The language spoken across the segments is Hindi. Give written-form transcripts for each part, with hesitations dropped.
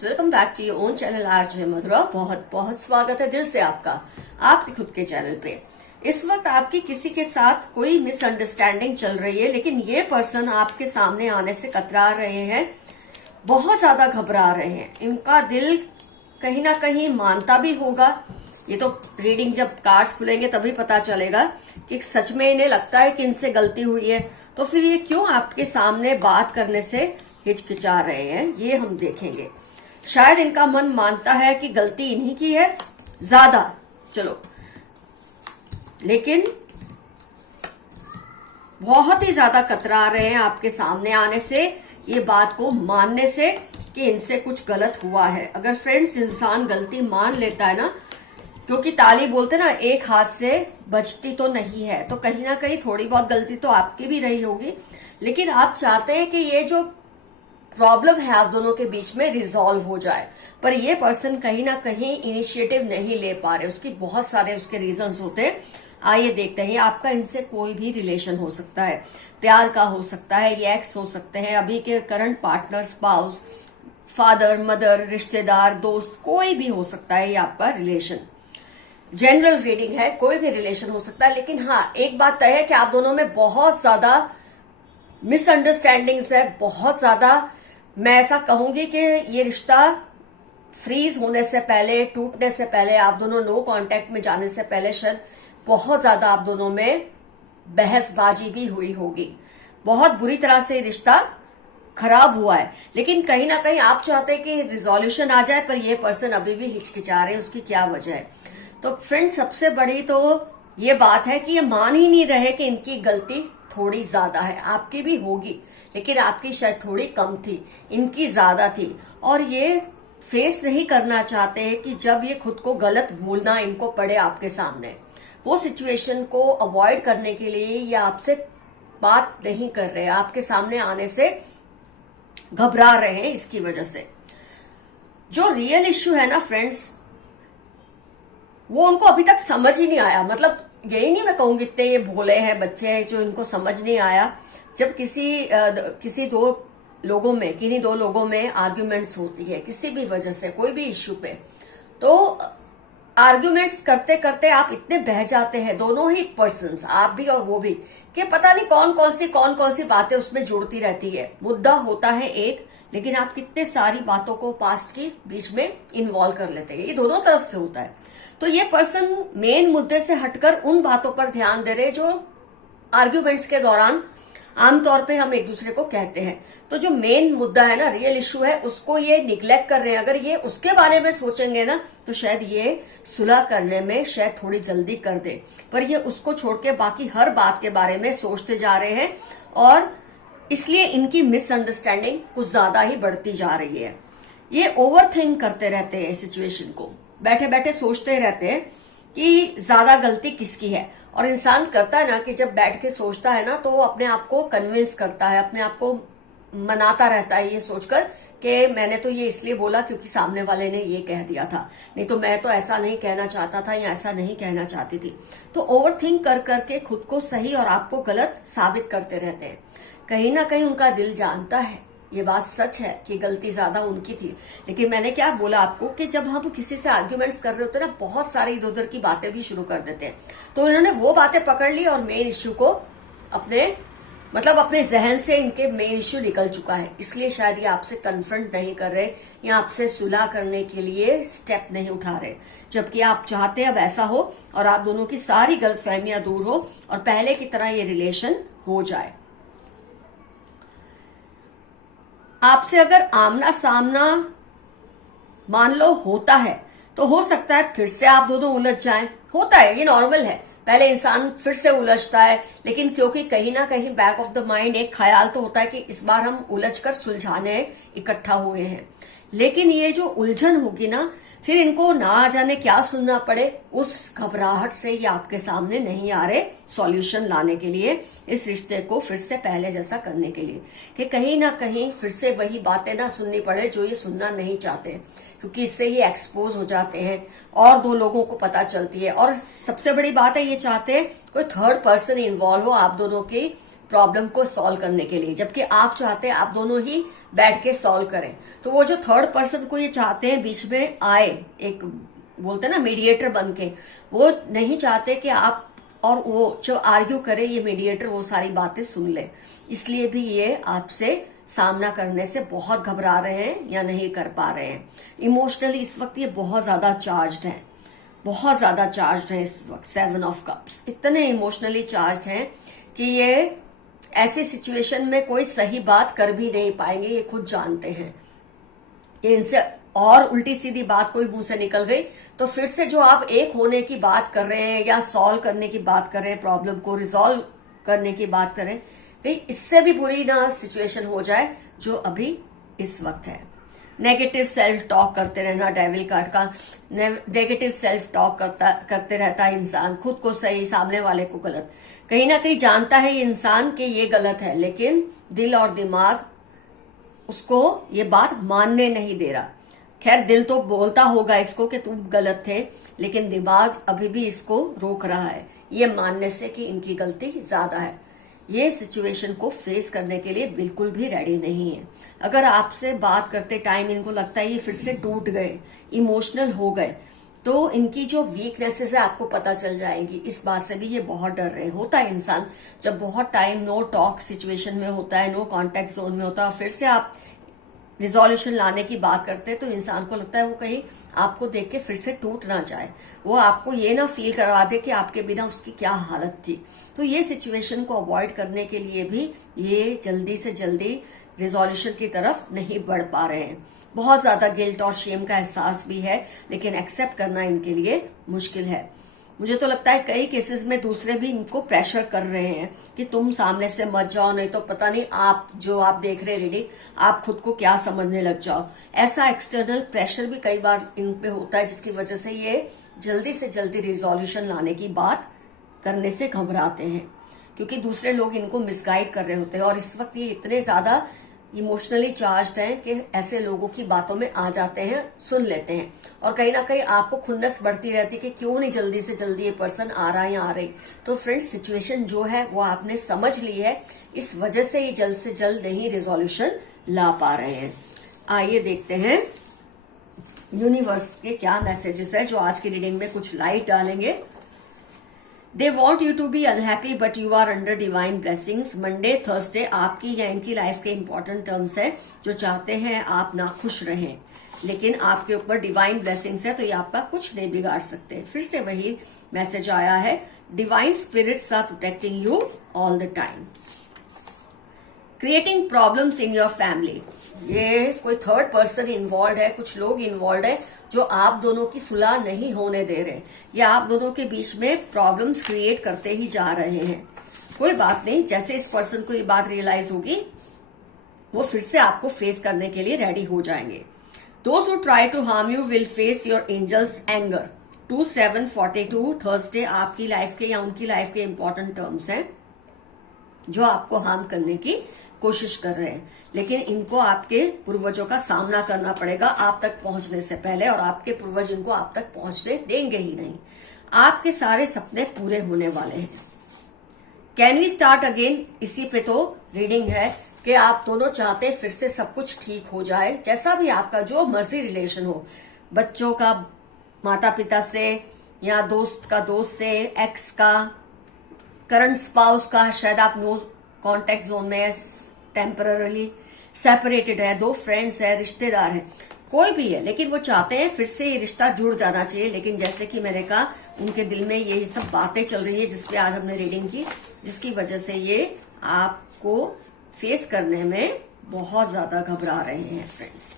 Friends, welcome back to your own channel RJ Madhura. बहुत बहुत स्वागत है दिल से आपका आपके खुद के चैनल पे। इस वक्त आपकी किसी के साथ कोई मिसअंडरस्टैंडिंग चल रही है, लेकिन ये पर्सन आपके सामने आने से कतरा रहे हैं, बहुत ज्यादा घबरा रहे हैं। इनका दिल कहीं ना कहीं मानता भी होगा। ये तो रीडिंग जब कार्ड्स खुलेंगे तभी पता चलेगा कि सच में इन्हें लगता है कि इनसे गलती हुई है, तो फिर ये क्यों आपके सामने बात करने से हिचकिचा रहे हैं, ये हम देखेंगे। शायद इनका मन मानता है कि गलती इन्हीं की है ज्यादा, चलो, लेकिन बहुत ही ज्यादा कतरा रहे हैं आपके सामने आने से, ये बात को मानने से कि इनसे कुछ गलत हुआ है। अगर फ्रेंड्स इंसान गलती मान लेता है ना, क्योंकि ताली बोलते ना एक हाथ से बजती तो नहीं है, तो कहीं ना कहीं थोड़ी बहुत गलती तो आपकी भी रही होगी, लेकिन आप चाहते हैं कि ये जो प्रॉब्लम है आप दोनों के बीच में रिजॉल्व हो जाए, पर ये पर्सन कहीं ना कहीं इनिशिएटिव नहीं ले पा रहे। उसकी बहुत सारे उसके रीजंस होते हैं। आइए देखते हैं। आपका इनसे कोई भी रिलेशन हो सकता है, प्यार का हो सकता है, ये एक्स हो सकते हैं, अभी के current partner, spouse, father, mother, रिश्तेदार, दोस्त, कोई भी हो सकता है ये आपका रिलेशन। जनरल रीडिंग है, कोई भी रिलेशन हो सकता है, लेकिन हाँ एक बात तय है कि आप दोनों में बहुत ज्यादा मिसअंडरस्टैंडिंग्स है, बहुत ज्यादा। मैं ऐसा कहूंगी कि ये रिश्ता फ्रीज होने से पहले, टूटने से पहले, आप दोनों नो कांटेक्ट में जाने से पहले शायद बहुत ज्यादा आप दोनों में बहसबाजी भी हुई होगी। बहुत बुरी तरह से रिश्ता खराब हुआ है, लेकिन कहीं ना कहीं आप चाहते हैं कि रिजोल्यूशन आ जाए, पर ये पर्सन अभी भी हिचकिचा रहे हैं। उसकी क्या वजह है? तो फ्रेंड, सबसे बड़ी तो ये बात है कि ये मान ही नहीं रहे कि इनकी गलती थोड़ी ज्यादा है। आपकी भी होगी, लेकिन आपकी शायद थोड़ी कम थी, इनकी ज्यादा थी। और ये फेस नहीं करना चाहते हैं कि जब ये खुद को गलत बोलना इनको पड़े आपके सामने। वो सिचुएशन को अवॉइड करने के लिए ये आपसे बात नहीं कर रहे, आपके सामने आने से घबरा रहे हैं। इसकी वजह से जो रियल इश्यू है ना फ्रेंड्स, वो उनको अभी तक समझ ही नहीं आया। मतलब यही नहीं मैं कहूंगी, इतने ये भोले हैं, बच्चे हैं, जो इनको समझ नहीं आया। जब किसी दो लोगों में, किन्हीं दो लोगों में आर्ग्यूमेंट्स होती है किसी भी वजह से, कोई भी इश्यू पे, तो आर्ग्यूमेंट्स करते करते आप इतने बह जाते हैं, दोनों ही पर्सन्स, आप भी और वो भी, कि पता नहीं कौन कौन सी बातें उसमें जुड़ती रहती है। मुद्दा होता है एक, लेकिन आप कितने सारी बातों को पास्ट के बीच में इन्वॉल्व कर लेते हैं। ये दोनों तरफ से होता है। तो ये पर्सन मेन मुद्दे से हटकर उन बातों पर ध्यान दे रहे जो आर्ग्यूमेंट्स के दौरान आमतौर पे हम एक दूसरे को कहते हैं। तो जो मेन मुद्दा है ना, रियल इश्यू है, उसको ये निग्लेक्ट कर रहे हैं। अगर ये उसके बारे में सोचेंगे ना, तो शायद ये सुलह करने में शायद थोड़ी जल्दी कर दे, पर ये उसको छोड़ के बाकी हर बात के बारे में सोचते जा रहे हैं, और इसलिए इनकी मिसअंडरस्टैंडिंग कुछ ज्यादा ही बढ़ती जा रही है। ये ओवर थिंक करते रहते हैं सिचुएशन को, बैठे बैठे सोचते रहते हैं कि ज्यादा गलती किसकी है। और इंसान करता है ना कि जब बैठ के सोचता है ना, तो वो अपने आप को कन्विंस करता है, अपने आप को मनाता रहता है ये सोचकर कि मैंने तो ये इसलिए बोला क्योंकि सामने वाले ने ये कह दिया था, नहीं तो मैं तो ऐसा नहीं कहना चाहता था या ऐसा नहीं कहना चाहती थी। तो ओवर थिंक कर करके खुद को सही और आपको गलत साबित करते रहते हैं। कहीं ना कहीं उनका दिल जानता है, ये बात सच है कि गलती ज्यादा उनकी थी, लेकिन मैंने क्या बोला आपको कि जब हम किसी से आर्ग्यूमेंट्स कर रहे होते हैं ना, बहुत सारी इधर उधर की बातें भी शुरू कर देते हैं। तो इन्होंने वो बातें पकड़ ली और मेन इश्यू को अपने जहन से इनके मेन इश्यू निकल चुका है। इसलिए शायद ये आपसे कन्फ्रंट नहीं कर रहे या आपसे सुलह करने के लिए स्टेप नहीं उठा रहे, जबकि आप चाहते अब ऐसा हो और आप दोनों की सारी गलतफहमियां दूर हो और पहले की तरह ये रिलेशन हो जाए। आपसे अगर आमना सामना मान लो होता है, तो हो सकता है फिर से आप दोनों उलझ जाएं। होता है, ये नॉर्मल है। पहले इंसान फिर से उलझता है, लेकिन क्योंकि कहीं ना कहीं बैक ऑफ द माइंड एक ख्याल तो होता है कि इस बार हम उलझकर सुलझाने इकट्ठा हुए हैं। लेकिन ये जो उलझन होगी ना, फिर इनको ना जाने क्या सुनना पड़े, उस घबराहट से ये आपके सामने नहीं आ रहे सॉल्यूशन लाने के लिए, इस रिश्ते को फिर से पहले जैसा करने के लिए, कि कहीं ना कहीं फिर से वही बातें ना सुननी पड़े जो ये सुनना नहीं चाहते, क्योंकि इससे ये एक्सपोज हो जाते हैं और दो लोगों को पता चलती है। और सबसे बड़ी बात है, ये चाहते हैं कोई थर्ड पर्सन इन्वॉल्व हो आप दोनों की प्रॉब्लम को सॉल्व करने के लिए, जबकि आप चाहते हैं आप दोनों ही बैठ के सॉल्व करें। तो वो जो थर्ड पर्सन को ये चाहते हैं बीच में आए, एक बोलते हैं ना मीडिएटर बन के, वो नहीं चाहते कि आप और वो जो आर्ग्यू करे ये मीडिएटर वो सारी बातें सुन ले, इसलिए भी ये आपसे सामना करने से बहुत घबरा रहे हैं या नहीं कर पा रहे हैं। इमोशनली इस वक्त ये बहुत ज्यादा चार्ज्ड हैं, बहुत ज्यादा चार्ज्ड हैं इस वक्त। 7 ऑफ कप्स इतने इमोशनली चार्ज्ड हैं कि ये ऐसे सिचुएशन में कोई सही बात कर भी नहीं पाएंगे, ये खुद जानते हैं। ये इनसे और उल्टी सीधी बात कोई मुंह से निकल गई तो फिर से जो आप एक होने की बात कर रहे हैं या सॉल्व करने की बात कर रहे हैं, प्रॉब्लम को रिजॉल्व करने की बात करें, कहीं इससे भी बुरी ना सिचुएशन हो जाए जो अभी इस वक्त है। नेगेटिव सेल्फ टॉक करते रहना, डेविल कार्ड का नेगेटिव सेल्फ टॉक करते रहता है इंसान, खुद को सही, सामने वाले को गलत। कहीं ना कहीं जानता है ये इंसान कि ये गलत है, लेकिन दिल और दिमाग उसको ये बात मानने नहीं दे रहा। खैर दिल तो बोलता होगा इसको कि तुम गलत थे, लेकिन दिमाग अभी भी इसको रोक रहा है ये मानने से कि इनकी गलती ज्यादा है। ये सिचुएशन को फेस करने के लिए बिल्कुल भी रेडी नहीं है। अगर आपसे बात करते टाइम इनको लगता है ये फिर से टूट गए, इमोशनल हो गए, तो इनकी जो वीकनेसेस है आपको पता चल जाएंगी। इस बात से भी ये बहुत डर रहे। होता है इंसान जब बहुत टाइम नो टॉक सिचुएशन में होता है, नो कॉन्टेक्ट जोन में होता है, फिर से आप रिजोल्यूशन लाने की बात करते हैं तो इंसान को लगता है वो कहीं आपको देख के फिर से टूट ना जाए, वो आपको ये ना फील करवा दे कि आपके बिना उसकी क्या हालत थी। तो ये सिचुएशन को अवॉइड करने के लिए भी ये जल्दी से जल्दी रिजोल्यूशन की तरफ नहीं बढ़ पा रहे हैं। बहुत ज्यादा गिल्ट और शेम का एहसास भी है, लेकिन एक्सेप्ट करना इनके लिए मुश्किल है। मुझे तो लगता है कई केसेस में दूसरे भी इनको प्रेशर कर रहे हैं कि तुम सामने से मत जाओ, नहीं तो पता नहीं आप जो आप देख रहे रीडिंग आप खुद को क्या समझने लग जाओ। ऐसा एक्सटर्नल प्रेशर भी कई बार इन पे होता है, जिसकी वजह से ये जल्दी से जल्दी रिजोल्यूशन लाने की बात करने से घबराते हैं, क्योंकि दूसरे लोग इनको मिसगाइड कर रहे होते हैं। और इस वक्त ये इतने ज्यादा इमोशनली चार्ज्ड हैं कि ऐसे लोगों की बातों में आ जाते हैं, सुन लेते हैं, और कहीं ना कहीं आपको खुन्नस बढ़ती रहती है कि क्यों नहीं जल्दी से जल्दी ये पर्सन आ रहा है या आ रही। तो फ्रेंड्स सिचुएशन जो है वो आपने समझ ली है, इस वजह से ये जल्द से जल्द नहीं रिजोल्यूशन ला पा रहे हैं। आइए देखते हैं यूनिवर्स के क्या मैसेजेस है जो आज की रीडिंग में कुछ लाइट डालेंगे। They want you to be unhappy but you are under divine blessings। Monday Thursday आपकी या इनकी लाइफ के इंपॉर्टेंट टर्म्स है जो चाहते हैं आप ना खुश रहें, लेकिन आपके ऊपर डिवाइन ब्लेसिंग्स है तो ये आपका कुछ नहीं बिगाड़ सकते। फिर से वही मैसेज आया है, divine spirits are protecting you all the time. Creating problems in your family, ये कोई थर्ड पर्सन इन्वॉल्व है, कुछ लोग इन्वॉल्व है जो आप दोनों की सुलह नहीं होने दे रहे, या आप दोनों के बीच में प्रॉब्लम्स क्रिएट करते ही जा रहे हैं। कोई बात नहीं, जैसे इस पर्सन को ये बात रियलाइज होगी वो फिर से आपको फेस करने के लिए रेडी हो जाएंगे। Those who try to harm you will face your angels anger. 2742 Thursday आपकी लाइफ के या उनकी लाइफ के इंपॉर्टेंट टर्म्स हैं जो आपको हार्म करने की कोशिश कर रहे हैं, लेकिन इनको आपके पूर्वजों का सामना करना पड़ेगा आप तक पहुंचने से पहले, और आपके पूर्वज इनको आप तक पहुंचने देंगे ही नहीं। आपके सारे सपने पूरे होने वाले हैं। कैन वी स्टार्ट अगेन, इसी पे तो रीडिंग है कि आप दोनों चाहते फिर से सब कुछ ठीक हो जाए, जैसा भी आपका जो मर्जी रिलेशन हो, बच्चों का माता पिता से या दोस्त का दोस्त से, एक्स का, करंट स्पाउस का, शायद आप नो कॉन्टेक्ट जोन में टेम्पररी सेपरेटेड है, दो फ्रेंड्स है, रिश्तेदार है, कोई भी है, लेकिन वो चाहते हैं फिर से ये रिश्ता जुड़ जाना चाहिए। लेकिन जैसे कि मैंने कहा उनके दिल में यही सब बातें चल रही है जिसपे आज हमने रीडिंग की, जिसकी वजह से ये आपको फेस करने में बहुत ज्यादा घबरा रहे हैं। फ्रेंड्स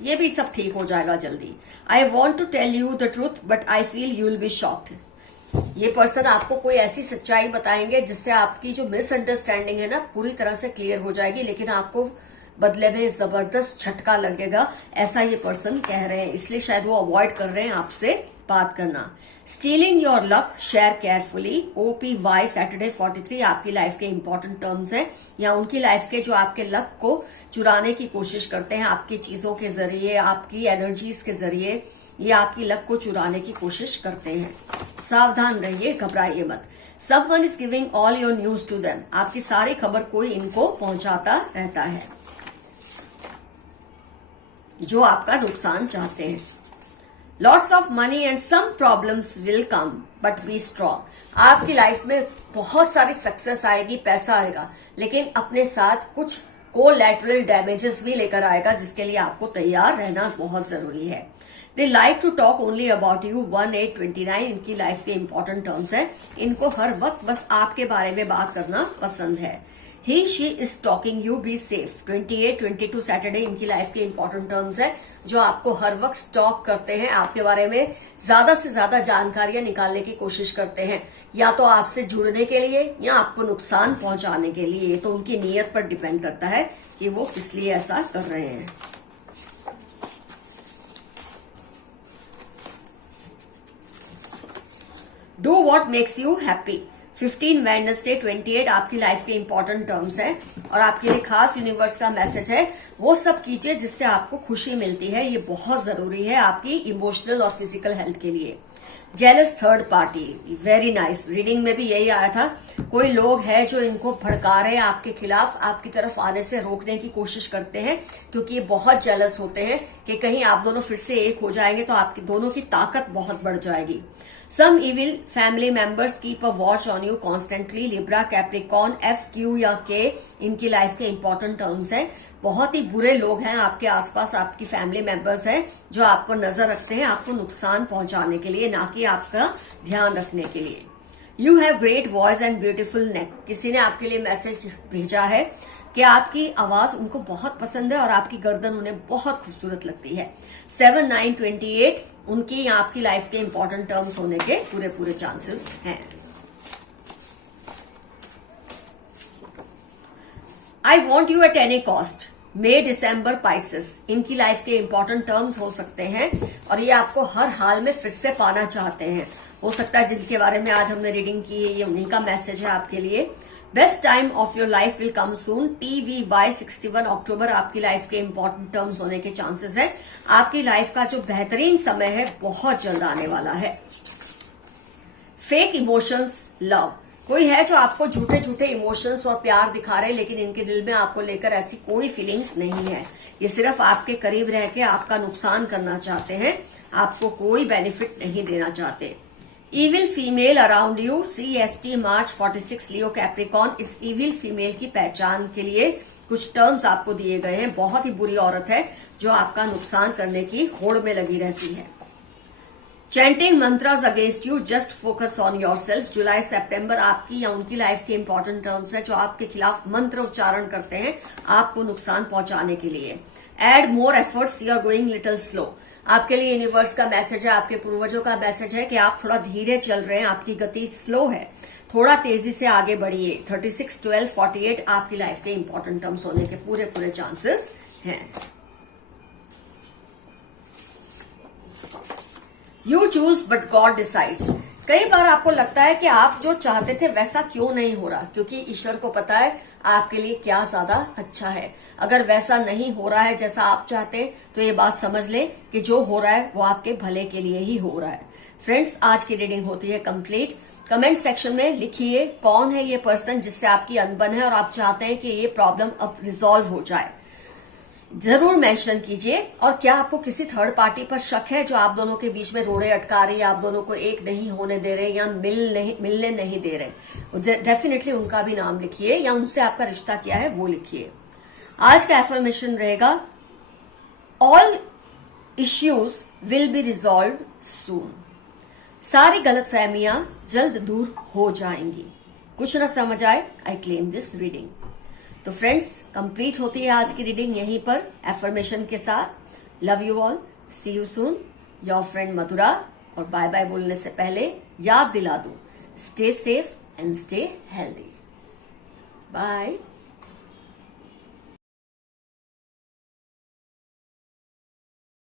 ये भी सब ठीक हो जाएगा जल्दी। I want to tell you the truth but I feel you will be shocked. ये पर्सन आपको कोई ऐसी सच्चाई बताएंगे जिससे आपकी जो मिसअंडरस्टैंडिंग है ना पूरी तरह से क्लियर हो जाएगी, लेकिन आपको बदले में जबरदस्त झटका लगेगा, ऐसा ये पर्सन कह रहे हैं, इसलिए शायद वो अवॉइड कर रहे हैं आपसे बात करना। Stealing your luck, share carefully. OPY Saturday 43 आपकी लाइफ के इंपॉर्टेंट टर्म्स हैं, या उनकी लाइफ के जो आपके लक को चुराने की कोशिश करते हैं आपकी चीजों के जरिए, आपकी एनर्जीज के जरिए, ये आपकी लक को चुराने की कोशिश करते हैं। सावधान रहिए, घबराइए मत। Someone is giving all your news to them. आपकी सारी खबर कोई इनको पहुंचाता रहता है जो आपका नुकसान चाहते हैं। Lots of money and some problems will come but be strong. आपकी लाइफ में बहुत सारी सक्सेस आएगी, पैसा आएगा, लेकिन अपने साथ कुछ कोलैटरल डैमेजेस भी लेकर आएगा, जिसके लिए आपको तैयार रहना बहुत जरूरी है। They like to talk only about you. 1829 इनकी लाइफ के इंपॉर्टेंट टर्म्स है। इनको हर वक्त बस आपके बारे में बात करना पसंद है। He she is talking you, be safe. 28-22 Saturday इनकी लाइफ के इंपॉर्टेंट टर्म्स है जो आपको हर वक्त स्टॉक करते हैं, आपके बारे में ज्यादा से ज्यादा जानकारियां निकालने की कोशिश करते हैं, या तो आपसे जुड़ने के लिए या आपको नुकसान पहुंचाने के लिए। तो उनकी नीयत पर डिपेंड करता है कि वो किस लिए ऐसा कर रहे हैं। Do what makes you happy. 15 Wednesday 28 आपकी लाइफ के इंपॉर्टेंट टर्म्स है और आपके लिए खास यूनिवर्स का मैसेज है। वो सब कीजिए जिससे आपको खुशी मिलती है, ये बहुत जरूरी है आपकी इमोशनल और फिजिकल हेल्थ के लिए। Jealous third party, very nice. Reading में भी यही आया था। कोई लोग हैं जो इनको भड़का रहे हैं आपके खिलाफ, आपकी तरफ आने से रोकने की कोशिश करते हैं, क्योंकि ये बहुत जेलस होते हैं कि कहीं आप दोनों फिर से एक हो जाएंगे तो आपकी दोनों की ताकत बहुत बढ़ जाएगी। Some evil family members keep a watch on you constantly. Libra, Capricorn, F, Q या K इनकी लाइफ के इंपॉर्टेंट टर्म्स हैं। बहुत ही बुरे लोग हैं आपके आसपास, आपकी फैमिली मेंबर्स हैं जो आपको नजर रखते हैं आपको नुकसान पहुंचाने के लिए, ना कि आपका ध्यान रखने के लिए। You have great voice and beautiful नेक। किसी ने आपके लिए मैसेज भेजा है कि आपकी आवाज उनको बहुत पसंद है और आपकी गर्दन उन्हें बहुत खूबसूरत लगती है। 7-9-28 उनकी आपकी लाइफ के इंपॉर्टेंट टर्म्स होने के पूरे पूरे चांसेस हैं। I want you at any cost. मई दिसंबर पाइसेस इनकी लाइफ के इंपॉर्टेंट टर्म्स हो सकते हैं और ये आपको हर हाल में फिर से पाना चाहते हैं। हो सकता है जिनके बारे में आज हमने रीडिंग की है ये उन्हीं का मैसेज है आपके लिए। Best time of your life will come soon. TVY 61 अक्टूबर आपकी लाइफ के इंपॉर्टेंट टर्म्स होने के चांसेस है। आपकी लाइफ का जो बेहतरीन समय है बहुत जल्द आने वाला है। फेक इमोशंस लव, कोई है जो आपको झूठे झूठे इमोशंस और प्यार दिखा रहे, लेकिन इनके दिल में आपको लेकर ऐसी कोई फीलिंग्स नहीं है। ये सिर्फ आपके करीब रह के आपका नुकसान करना चाहते हैं, आपको कोई बेनिफिट नहीं देना चाहते। Evil female around you. CST March 46 Leo Capricorn. इस इविल फीमेल की पहचान के लिए कुछ टर्म्स आपको दिए गए हैं। बहुत ही बुरी औरत है जो आपका नुकसान करने की होड़ में लगी रहती है। Chanting mantras against you, just focus on yourself. जुलाई सितंबर आपकी या उनकी लाइफ के इंपॉर्टेंट टर्म्स है जो आपके खिलाफ मंत्र उच्चारण करते हैं आपको नुकसान पहुंचाने के लिए। Add more efforts, you are going little slow. आपके लिए यूनिवर्स का मैसेज है, आपके पूर्वजों का मैसेज है कि आप थोड़ा धीरे चल रहे हैं, आपकी गति स्लो है, थोड़ा तेजी से आगे बढ़िए। 36-12-48 आपकी लाइफ के इंपॉर्टेंट टर्म्स होने के पूरे पूरे चांसेस हैं। You choose but God decides. कई बार आपको लगता है कि आप जो चाहते थे वैसा क्यों नहीं हो रहा, क्योंकि ईश्वर को पता है आपके लिए क्या ज्यादा अच्छा है। अगर वैसा नहीं हो रहा है जैसा आप चाहते तो ये बात समझ ले कि जो हो रहा है वो आपके भले के लिए ही हो रहा है। फ्रेंड्स, आज की रीडिंग होती है कंप्लीट। कमेंट सेक्शन में लिखिए कौन है ये पर्सन जिससे आपकी अनबन है और आप चाहते हैं कि ये प्रॉब्लम अब रिजॉल्व हो जाए, जरूर मेंशन कीजिए। और क्या आपको किसी थर्ड पार्टी पर शक है जो आप दोनों के बीच में रोड़े अटका रही है, आप दोनों को एक नहीं होने दे रहे या मिलने नहीं दे रहे, डेफिनेटली उनका भी नाम लिखिए या उनसे आपका रिश्ता क्या है वो लिखिए। आज का एफर्मेशन रहेगा, all issues will be resolved soon. सारी गलतफहमियां जल्द दूर हो जाएंगी। कुछ न समझ आए, आई क्लेम दिस रीडिंग। तो फ्रेंड्स, कंप्लीट होती है आज की रीडिंग यहीं पर एफर्मेशन के साथ। Love you all, see you soon, your friend Madhura. और बाय बाय बोलने से पहले याद दिला दूं, stay safe and stay healthy. Bye.